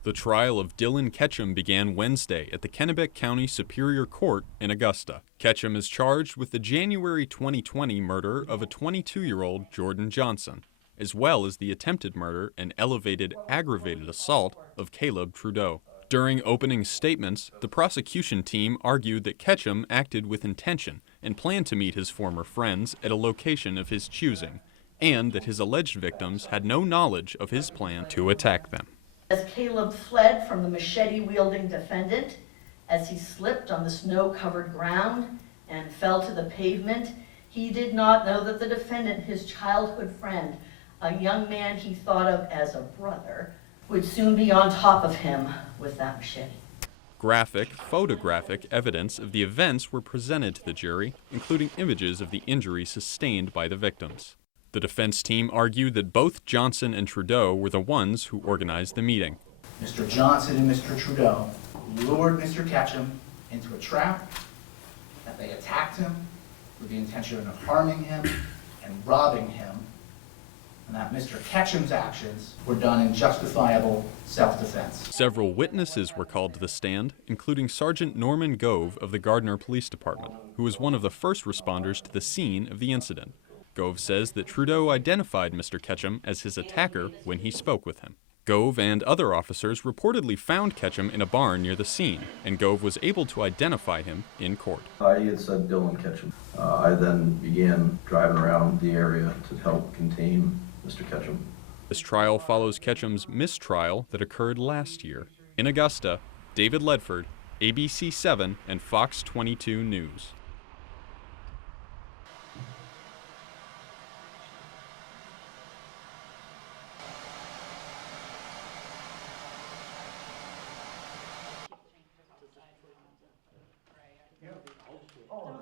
The trial of Dylan Ketchum began Wednesday at the Kennebec County Superior Court in Augusta. Ketchum is charged with the January 2020 murder of a 22-year-old Jordan Johnson, as well as the attempted murder and elevated aggravated assault of Caleb Trudeau. During opening statements, the prosecution team argued that Ketchum acted with intention and planned to meet his former friends at a location of his choosing, and that his alleged victims had no knowledge of his plan to attack them. As Caleb fled from the machete-wielding defendant, as he slipped on the snow-covered ground and fell to the pavement, he did not know that the defendant, his childhood friend, a young man he thought of as a brother, would soon be on top of him with that machete. Graphic, photographic evidence of the events were presented to the jury, including images of the injuries sustained by the victims. The defense team argued that both Johnson and Trudeau were the ones who organized the meeting. Mr. Johnson and Mr. Trudeau lured Mr. Ketchum into a trap, that they attacked him with the intention of harming him and robbing him, and that Mr. Ketchum's actions were done in justifiable self-defense. Several witnesses were called to the stand, including Sergeant Norman Gove of the Gardner Police Department, who was one of the first responders to the scene of the incident. Gove says that Trudeau identified Mr. Ketchum as his attacker when he spoke with him. Gove and other officers reportedly found Ketchum in a barn near the scene, and Gove was able to identify him in court. I had said Dylan Ketchum. I then began driving around the area to help contain Mr. Ketchum. This trial follows Ketchum's mistrial that occurred last year. In Augusta, David Ledford, ABC 7 and Fox 22 News.